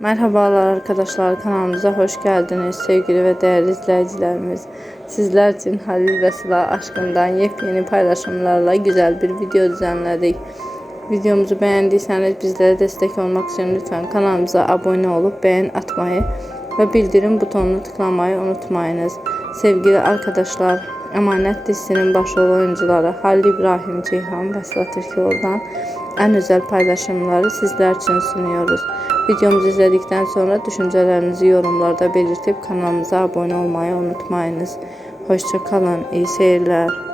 Merhabalar arkadaşlar kanalımıza hoş geldiniz sevgili ve değerli izleyicilerimiz. Sizler için Halil ve Sıla aşkından yepyeni paylaşımlarla güzel bir video düzenledik. Videomuzu beğendiyseniz bizlere destek olmak için lütfen kanalımıza abone olup beğen atmayı ve bildirim butonunu tıklamayı unutmayınız. Sevgili arkadaşlar Emanet dizisinin başrol oyuncuları Halil İbrahim Ceyhan ve Sıla Türkoğlu'dan en özel paylaşımları sizler için sunuyoruz. Videomuzu izledikten sonra düşüncelerinizi yorumlarda belirtip kanalımıza abone olmayı unutmayınız. Hoşçakalın, iyi seyirler.